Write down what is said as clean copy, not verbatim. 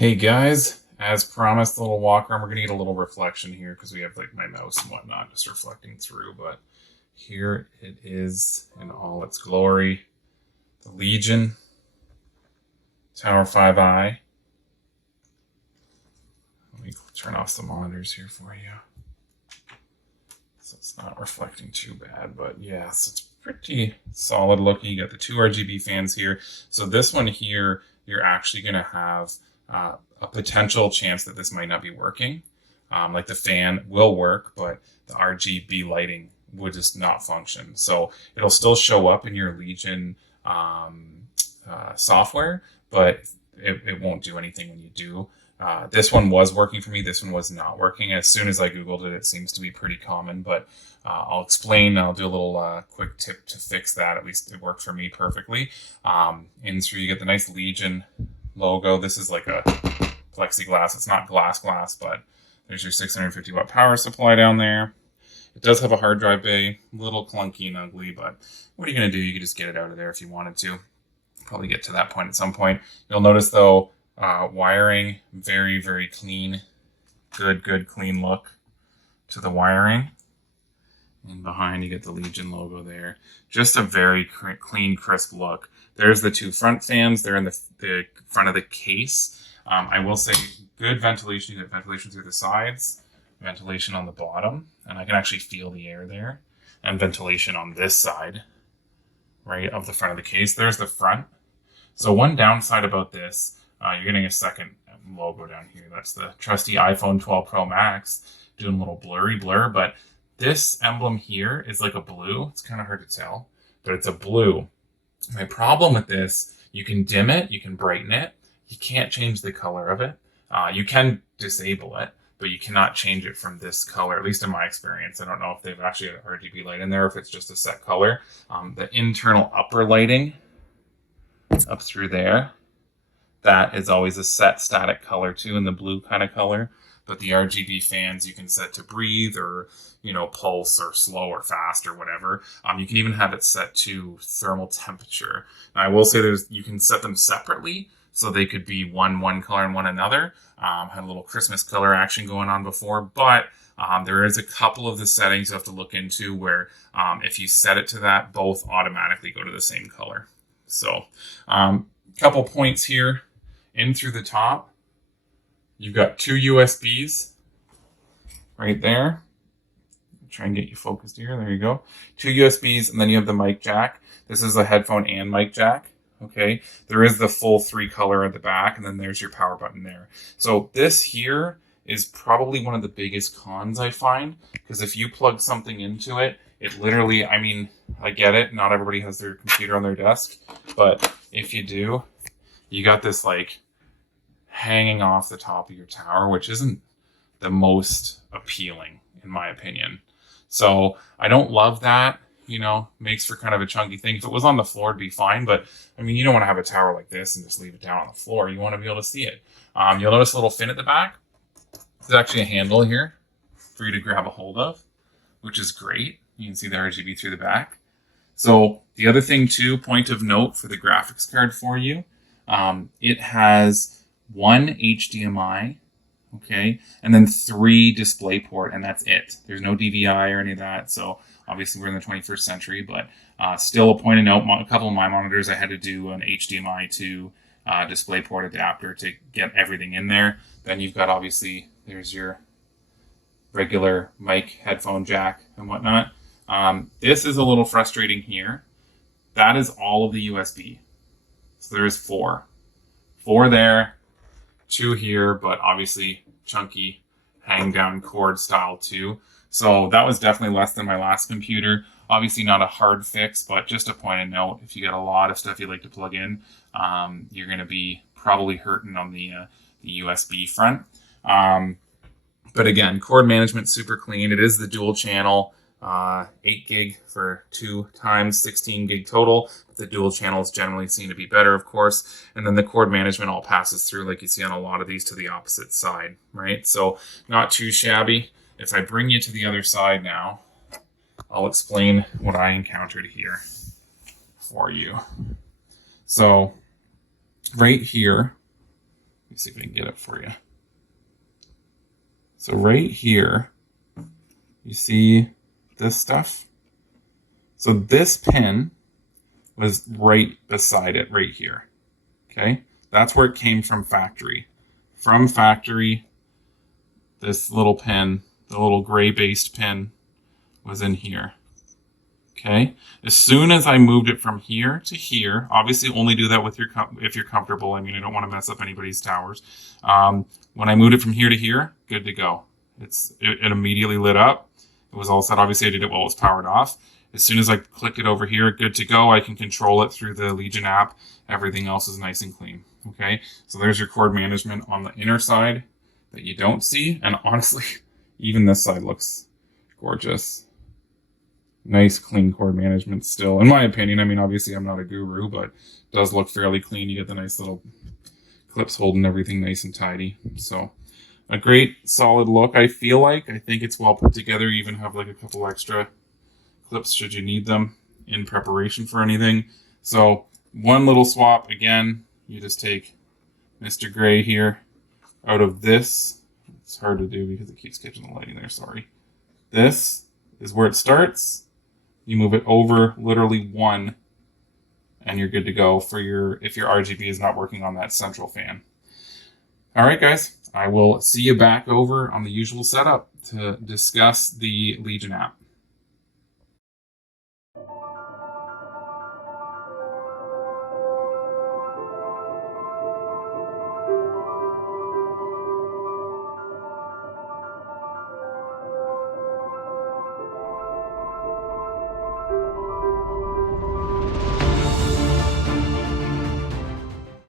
Hey guys, as promised, a little walk around. We're gonna get a little reflection here because we have like my mouse and whatnot just reflecting through. But here it is in all its glory. The Legion Tower 5i. Let me turn off the monitors here for you. So it's not reflecting too bad, but yes, it's pretty solid looking. You got the two RGB fans here. So this one here, you're actually gonna have a potential chance that this might not be working. Like the fan will work, but the RGB lighting would just not function. So it'll still show up in your Legion software, but it won't do anything when you do. This one was working for me. This one was not working. As soon as I Googled it, it seems to be pretty common, but I'll explain. I'll do a little quick tip to fix that. At least it worked for me perfectly. And so you get the nice Legion logo. This is like a plexiglass. It's not glass, but there's your 650 watt power supply down there. It does have a hard drive bay, a little clunky and ugly, but what are you going to do? You could just get it out of there if you wanted to. Probably get to that point at some point. You'll notice though, wiring, very, very clean. Good, clean look to the wiring. And behind you get the Legion logo there. Just a very clean, crisp look. There's the two front fans. They're in the front of the case. I will say good ventilation. You get ventilation through the sides, ventilation on the bottom, and I can actually feel the air there. And ventilation on this side, right, of the front of the case. There's the front. So one downside about this, you're getting a second logo down here. That's the trusty iPhone 12 Pro Max doing a little blurry blur, but this emblem here is like a blue. It's kind of hard to tell, but it's a blue. My problem with this, you can dim it, you can brighten it. You can't change the color of it. You can disable it, but you cannot change it from this color, at least in my experience. I don't know if they've actually had RGB light in there, if it's just a set color. The internal upper lighting up through there, that is always a set static color too, in the blue kind of color. But the RGB fans you can set to breathe or, pulse or slow or fast or whatever. You can even have it set to thermal temperature. Now, I will say you can set them separately, so they could be one color and one another. Had a little Christmas color action going on before, but there is a couple of the settings you have to look into where if you set it to that, both automatically go to the same color. So couple points here. In through the top, you've got two USBs right there. Try and get you focused here. There you go. Two USBs, and then you have the mic jack. This is a headphone and mic jack. Okay. There is the full 3 color at the back, and then there's your power button there. So this here is probably one of the biggest cons I find, because if you plug something into it, it literally, I get it. Not everybody has their computer on their desk, but if you do, you got this like hanging off the top of your tower, which isn't the most appealing in my opinion. So I don't love that, makes for kind of a chunky thing. If it was on the floor, it'd be fine. But you don't want to have a tower like this and just leave it down on the floor. You want to be able to see it. You'll notice a little fin at the back. There's actually a handle here for you to grab a hold of, which is great. You can see the RGB through the back. So the other thing too, point of note for the graphics card for you, it has one HDMI, okay, and then 3 DisplayPort, and that's it. There's no DVI or any of that, so obviously we're in the 21st century, but still a point of note, a couple of my monitors, I had to do an HDMI to DisplayPort adapter to get everything in there. Then you've got, obviously, there's your regular mic, headphone jack, and whatnot. This is a little frustrating here. That is all of the USB. So there is 4. 4 there, 2 here, but obviously chunky hang down cord style too. So that was definitely less than my last computer. Obviously not a hard fix, but just a point of note. If you got a lot of stuff you like to plug in, you're going to be probably hurting on the USB front. But again, cord management super clean. It is the dual channel. 8 gig for 2 times 16 gig total. The dual channels generally seem to be better, of course. And then the cord management all passes through, like you see on a lot of these, to the opposite side, right? So not too shabby. If I bring you to the other side now, I'll explain what I encountered here for you. So right here, Let me see if I can get it for you. So right here, you see this stuff? So this pin was right beside it right here, okay? That's where it came from factory. From factory, this little pin, the little gray-based pin, was in here, okay? As soon as I moved it from here to here, obviously only do that with if you're comfortable. I mean, I don't want to mess up anybody's towers. When I moved it from here to here, good to go. It immediately lit up. It was all set. Obviously, I did it while it was powered off. As soon as I click it over here, good to go. I can control it through the Legion app. Everything else is nice and clean, okay? So there's your cord management on the inner side that you don't see. And honestly, even this side looks gorgeous. Nice, clean cord management still, in my opinion. I mean, obviously, I'm not a guru, but it does look fairly clean. You get the nice little clips holding everything nice and tidy. So a great solid look, I feel like. I think it's well put together. You even have like a couple extra clips should you need them in preparation for anything. So one little swap, again, you just take Mr. Gray here out of this. It's hard to do because it keeps catching the lighting there, sorry. This is where it starts. You move it over literally one and you're good to go for if your RGB is not working on that central fan. All right, guys, I will see you back over on the usual setup to discuss the Legion app.